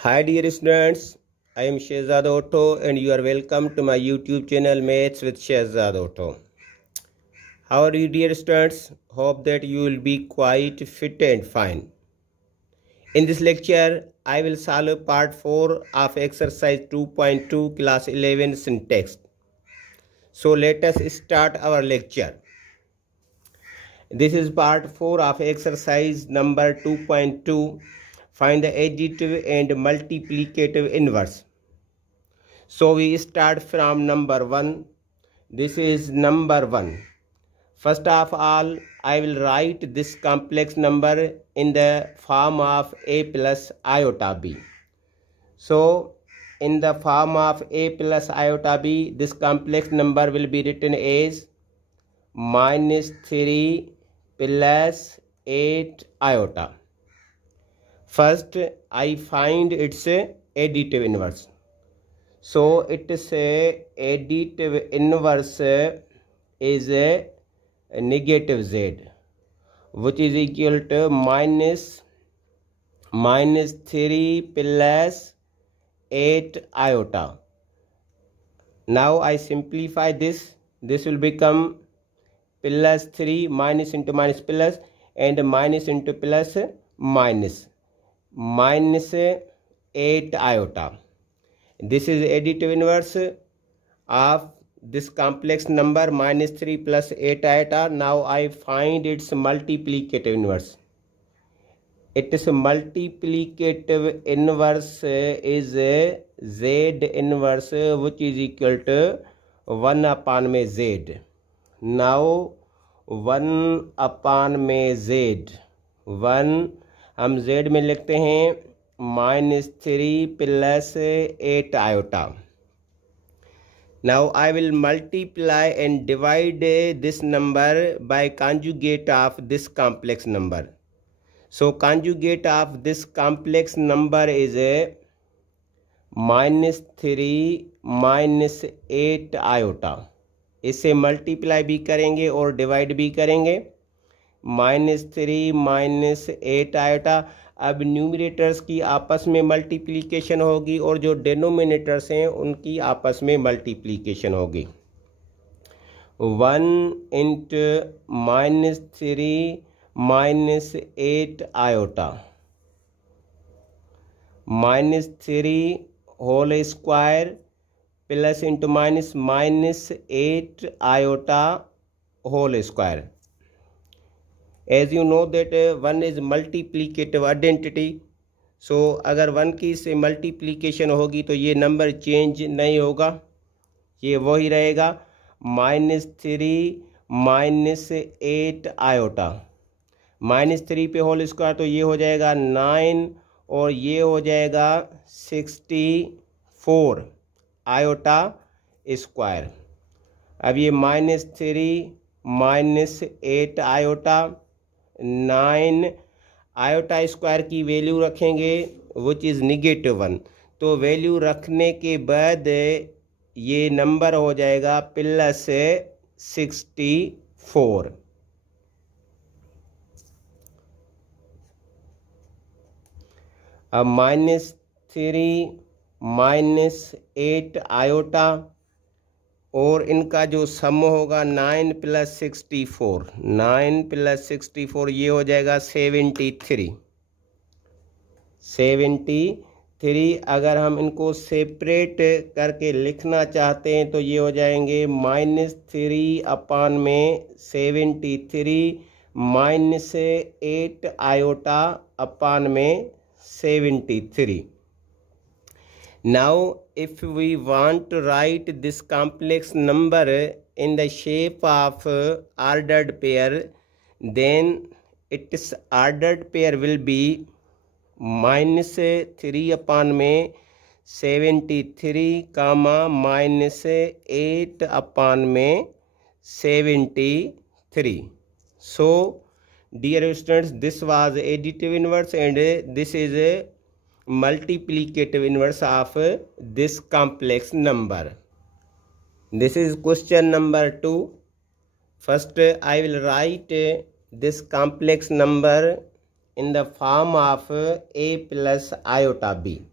Hi dear students, I am Shehzad Auto and you are welcome to my YouTube channel Maths with Shehzad Auto. How are you dear students? Hope that you will be quite fit and fine. In this lecture, I will solve part 4 of exercise 2.2 class 11 syntax. So let us start our lecture. This is part 4 of exercise number 2.2. Find the additive and multiplicative inverse. So we start from number 1. This is number 1. First of all, I will write this complex number in the form of a plus iota b. So in the form of a plus iota b, this complex number will be written as minus 3 plus 8 iota. First, I find its additive inverse. So it is a additive inverse is a negative z, which is equal to minus 3 plus 8 iota. Now I simplify this. This will become plus 3 minus into minus plus and minus into plus minus 8 iota. This is additive inverse of this complex number minus 3 plus 8 iota. Now I find its multiplicative inverse. Its multiplicative inverse is z inverse, which is equal to 1 upon में z. Now 1 upon में z, 1 हम z में लिखते हैं minus 3 plus 8 iota. Now I will multiply and divide this number by conjugate of this complex number. So conjugate of this complex number is minus 3 minus 8 iota. इसे multiply भी करेंगे और divide भी करेंगे. minus 3 minus 8 iota. अब numerators की आपस में मल्टीप्लिकेशन होगी और जो डेनोमिनेटर्स हैं उनकी आपस में मल्टीप्लिकेशन होगी. 1 into minus 3 minus 8 iota minus 3 whole square plus into minus 8 iota whole square. As you know that 1 is multiplicative identity. So अगर 1 की से मल्टीप्लिकेशन होगी तो ये नंबर चेंज नहीं होगा, ये वही रहेगा. minus 3 minus 8 iota. minus 3 पे होल स्क्वायर तो ये हो जाएगा 9 और ये हो जाएगा 64 आयोटा स्क्वायर. अब ये minus 3 minus 8 iota 9 iota square की वैल्यू रखेंगे विच इज़ -1. तो वैल्यू रखने के बाद ये नंबर हो जाएगा प्लस 64. अब minus 3 minus 8 आयोटा और इनका जो सम होगा 9 plus 64. 9 plus 64 ये हो जाएगा 73. अगर हम इनको सेपरेट करके लिखना चाहते हैं तो ये हो जाएंगे -3 upon में 73 minus 8 आयोटा upon में 73. Now if we want to write this complex number in the shape of ordered pair, then its ordered pair will be -3 upon में 73 comma -8 upon में 73. So dear students, this was additive inverse and this is a multiplicative inverse of this complex number. This is question number 2. First I will write this complex number in the form of a plus iota b.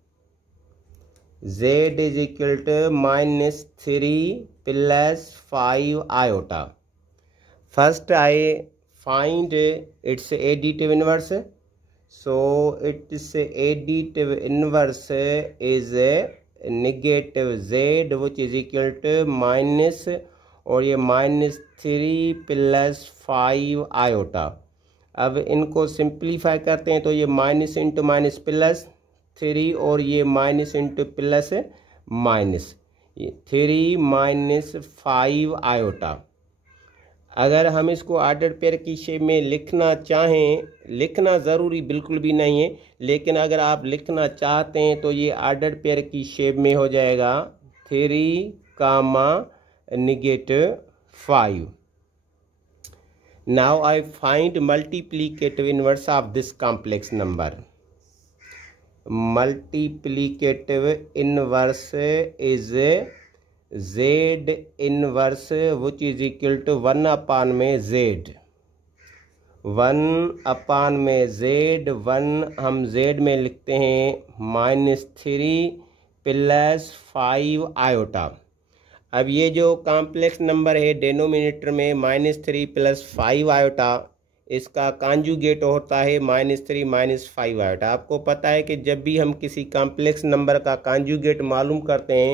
z is equal to -3 plus 5 iota. First I find its additive inverse. So its additive inverse is negative z which is equal to minus और ये -3 plus 5 iota. अब इनको simplify करते हैं तो ये minus into minus plus 3 और ये minus into plus minus 3 minus 5 iota. अगर हम इसको ऑर्डर पेयर की शेप में लिखना चाहें, लिखना ज़रूरी बिल्कुल भी नहीं है, लेकिन अगर आप लिखना चाहते हैं तो ये ऑर्डर पेयर की शेप में हो जाएगा 3 comma negative 5. Now I find multiplicative inverse of this complex number. Multiplicative inverse is z inverse which is equal to 1 upon में z. 1 अपान में z, 1 हम z में लिखते हैं -3 प्लस 5 आयोटा. अब ये जो कॉम्प्लेक्स नंबर है डेनोमिनेटर में -3 प्लस 5 आयोटा, इसका कॉन्जुगेट होता है -3 माइनस 5 आयोटा. आपको पता है कि जब भी हम किसी कॉम्प्लेक्स नंबर का कॉन्जुगेट मालूम करते हैं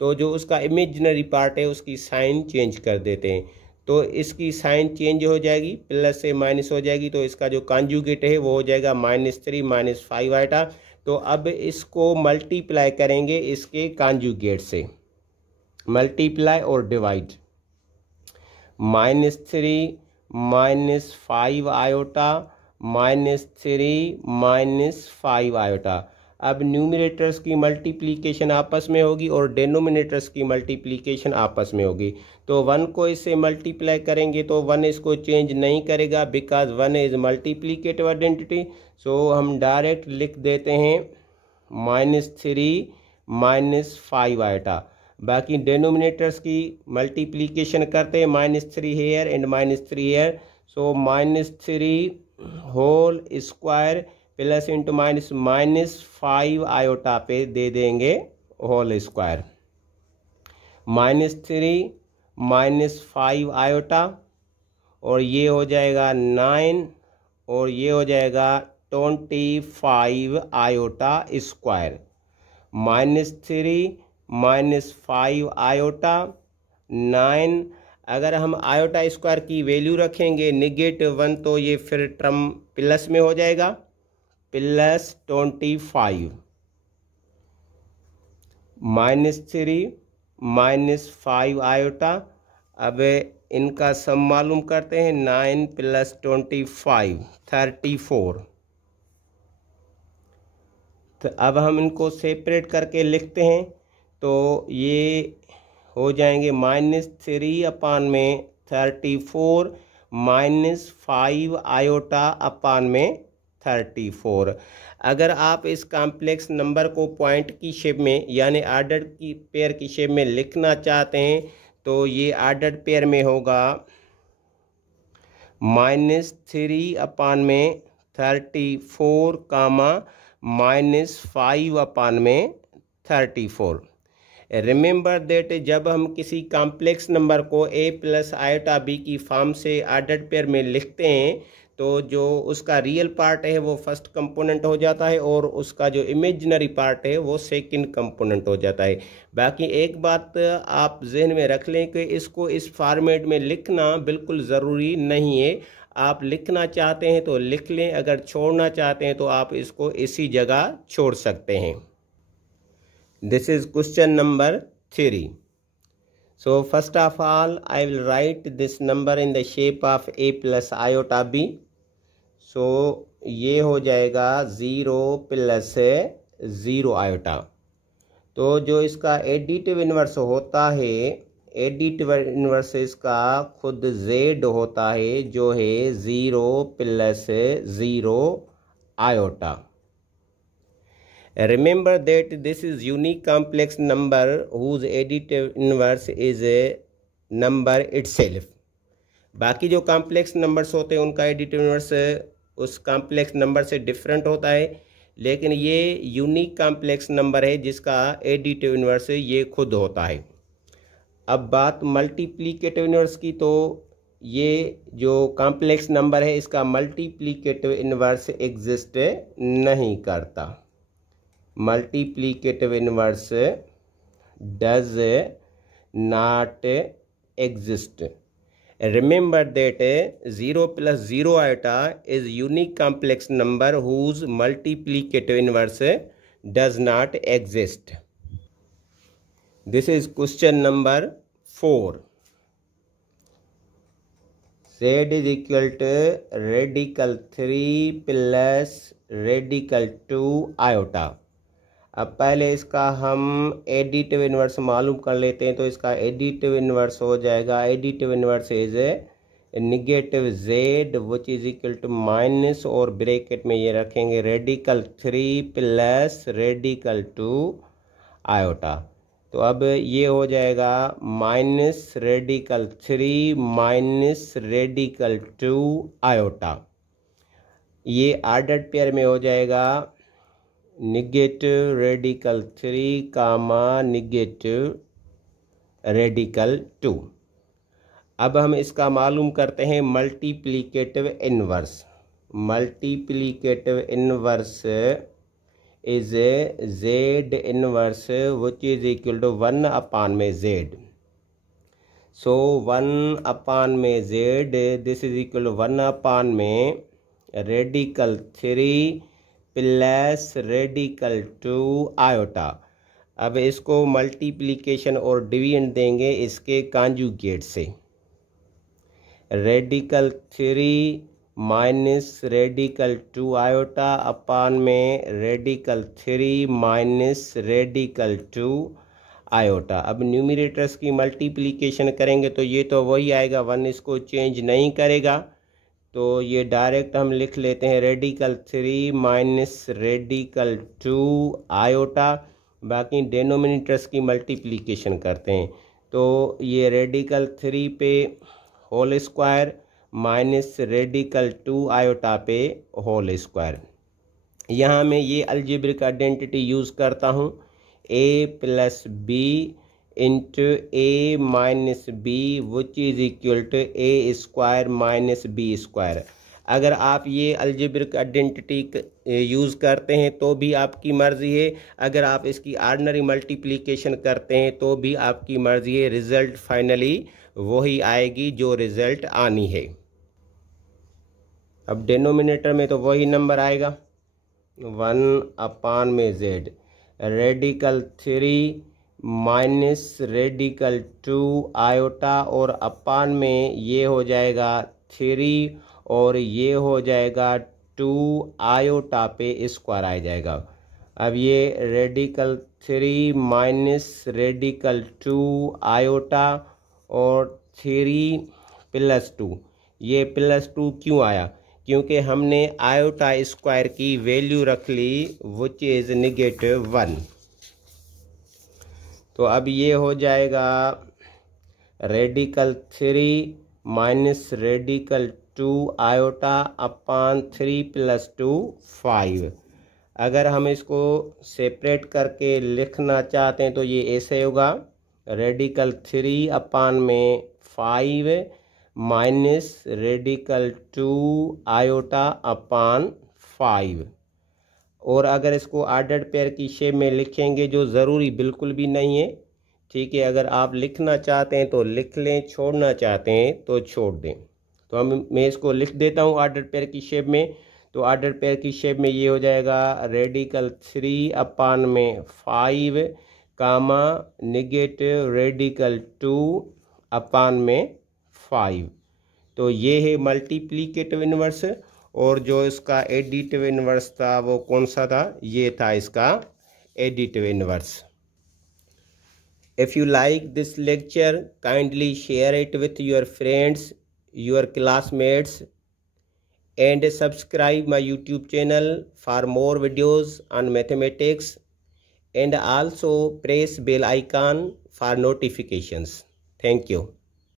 तो जो उसका इमेजिनरी पार्ट है उसकी साइन चेंज कर देते हैं. तो इसकी साइन चेंज हो जाएगी, प्लस से माइनस हो जाएगी, तो इसका जो कॉन्जुगेट है वो हो जाएगा -3 माइनस 5 आयोटा. तो अब इसको मल्टीप्लाई करेंगे इसके कॉन्जुगेट से, मल्टीप्लाई और divide. -3 minus 5 iota -3 minus 5 iota. अब न्यूमरेटर्स की मल्टीप्लिकेशन आपस में होगी और डेनोमिनेटर्स की मल्टीप्लिकेशन आपस में होगी. तो 1 को इससे मल्टीप्लाई करेंगे तो 1 इसको चेंज नहीं करेगा because 1 is multiplicative identity. So हम डायरेक्ट लिख देते हैं -3 माइनस 5 आयोटा. बाकी डेनोमिनेटर्स की मल्टीप्लिकेशन करते हैं -3 here and -3 here. So -3 whole square plus into minus -5 iota पे दे देंगे होल स्क्वायर. -3 माइनस 5 आयोटा और ये हो जाएगा 9 और ये हो जाएगा 25 आयोटा स्क्वायर. -3 minus 5 iota 9. अगर हम आयोटा स्क्वायर की वैल्यू रखेंगे -1 तो ये फिर टर्म प्लस में हो जाएगा, प्लस 25. -3 minus 5 iota. अब इनका सम मालूम करते हैं. 9 प्लस 25 34. तो अब हम इनको सेपरेट करके लिखते हैं तो ये हो जाएंगे -3 अपान में 34 माइनस 5 आयोटा अपान में 34. अगर आप इस कॉम्प्लेक्स नंबर को पॉइंट की शेप में यानी ऑर्डर की पेयर की शेप में लिखना चाहते हैं तो ये ऑर्डर पेयर में होगा -3 अपान में 34 कामा -5 अपान में 34. रिमेंबर दैट जब हम किसी कॉम्प्लेक्स नंबर को a प्लस आयोटा b की फॉर्म से ऑर्डर पेयर में लिखते हैं तो जो उसका रियल पार्ट है वो फर्स्ट कंपोनेंट हो जाता है और उसका जो इमेजिनरी पार्ट है वो सेकंड कंपोनेंट हो जाता है. बाकी एक बात आप जहन में रख लें कि इसको इस फॉर्मेट में लिखना बिल्कुल ज़रूरी नहीं है. आप लिखना चाहते हैं तो लिख लें, अगर छोड़ना चाहते हैं तो आप इसको इसी जगह छोड़ सकते हैं. This is question number 3. So first of all I will write this number in the shape of a plus iota b. So ये हो जाएगा 0 प्लस 0 आयोटा. तो जो इसका एडिटिव इन्वर्स होता है, एडिटिव इन्वर्स इसका खुद z होता है जो है 0 plus 0 iota. Remember that this is unique complex number whose additive inverse is a number itself. बाकी जो कॉम्प्लेक्स नंबर्स होते हैं उनका एडिटिव इन्वर्स उस कॉम्प्लेक्स नंबर से डिफरेंट होता है, लेकिन ये यूनिक कॉम्प्लेक्स नंबर है जिसका एडिटिव इन्वर्स ये खुद होता है। अब बात मल्टीप्लिकेटिव इन्वर्स की, तो ये जो कॉम्प्लेक्स नंबर है इसका मल्टीप्लिकेटिव इन्वर्स एग्जिस्ट नहीं करता। Multiplicative inverse does not exist. Remember that 0 plus 0 iota is unique complex number whose multiplicative inverse does not exist. This is question number 4. Z is equal to radical 3 plus radical 2 iota. अब पहले इसका हम additive inverse मालूम कर लेते हैं। तो इसका एडिटिव इन्वर्स हो जाएगा, additive inverse is negative Z which is equal to minus, और ब्रैकेट में ये रखेंगे रेडिकल 3 प्लस रेडिकल 2 आयोटा। तो अब ये हो जाएगा minus radical 3 minus radical 2 iota. ये आर्डर्ड पेयर में हो जाएगा negative radical 3 comma negative radical 2। अब हम इसका मालूम करते हैं multiplicative inverse. Multiplicative inverse is Z inverse which is equal to 1 upon में जेड। सो 1 अपान में Z, this is equal to 1 upon में रेडिकल 3 प्लस रेडिकल 2 आयोटा। अब इसको मल्टीप्लिकेशन और डिवीजन देंगे इसके कॉन्जुगेट से। रेडिकल 3 माइनस रेडिकल 2 आयोटा अपान में रेडिकल 3 माइनस रेडिकल 2 आयोटा। अब न्यूमरेटर्स की मल्टीप्लिकेशन करेंगे तो ये तो वही आएगा, 1 इसको चेंज नहीं करेगा। तो ये डायरेक्ट हम लिख लेते हैं रेडिकल 3 माइनस रेडिकल 2 आयोटा। बाकी डेनोमिनेटर्स की मल्टीप्लिकेशन करते हैं। तो ये रेडिकल 3 पे whole square minus radical 2 iota पे होल स्क्वायर। यहाँ मैं ये अलजेब्रिक आइडेंटिटी यूज़ करता हूँ, a plus B into A minus B which is equal to A square minus B square. अगर आप ये अलजेब्रिक आइडेंटिटी यूज़ करते हैं तो भी आपकी मर्ज़ी है, अगर आप इसकी ऑर्डिनरी मल्टीप्लिकेशन करते हैं तो भी आपकी मर्ज़ी है। रिज़ल्ट फाइनली वही आएगी जो रिज़ल्ट आनी है। अब डिनोमिनेटर में तो वही नंबर आएगा 1 अपान में Z, radical 3 minus radical 2 iota, और अपान में ये हो जाएगा 3 और ये हो जाएगा 2 आयोटा पे स्क्वायर आ जाएगा। अब ये रेडिकल 3 माइनस रेडिकल 2 आयोटा और 3 प्लस 2, ये प्लस 2 क्यों आया? क्योंकि हमने आयोटा स्क्वायर की वैल्यू रख ली विच इज़ निगेटिव 1। तो अब ये हो जाएगा रेडिकल 3 माइनस रेडिकल 2 आयोटा अपान 3 प्लस 2 5। अगर हम इसको सेपरेट करके लिखना चाहते हैं तो ये ऐसे होगा रेडिकल 3 अपान में 5 माइनस रेडिकल 2 आयोटा अपान 5। और अगर इसको ऑर्डर्ड पेयर की शेप में लिखेंगे, जो ज़रूरी बिल्कुल भी नहीं है, ठीक है, अगर आप लिखना चाहते हैं तो लिख लें, छोड़ना चाहते हैं तो छोड़ दें। तो मैं इसको लिख देता हूँ ऑर्डर्ड पेयर की शेप में। तो ऑर्डर्ड पेयर की शेप में ये हो जाएगा रेडिकल 3 अपान में 5 कामा निगेटिव रेडिकल 2 अपान में 5। तो ये है मल्टीप्लिकेटिव इन्वर्स। और जो इसका एडिटिव इन्वर्स था वो कौन सा था? ये था इसका additive inverse. If you like this lecture, kindly share it with your friends, your classmates, and subscribe my YouTube channel for more videos on mathematics, and also press bell icon for notifications. Thank you.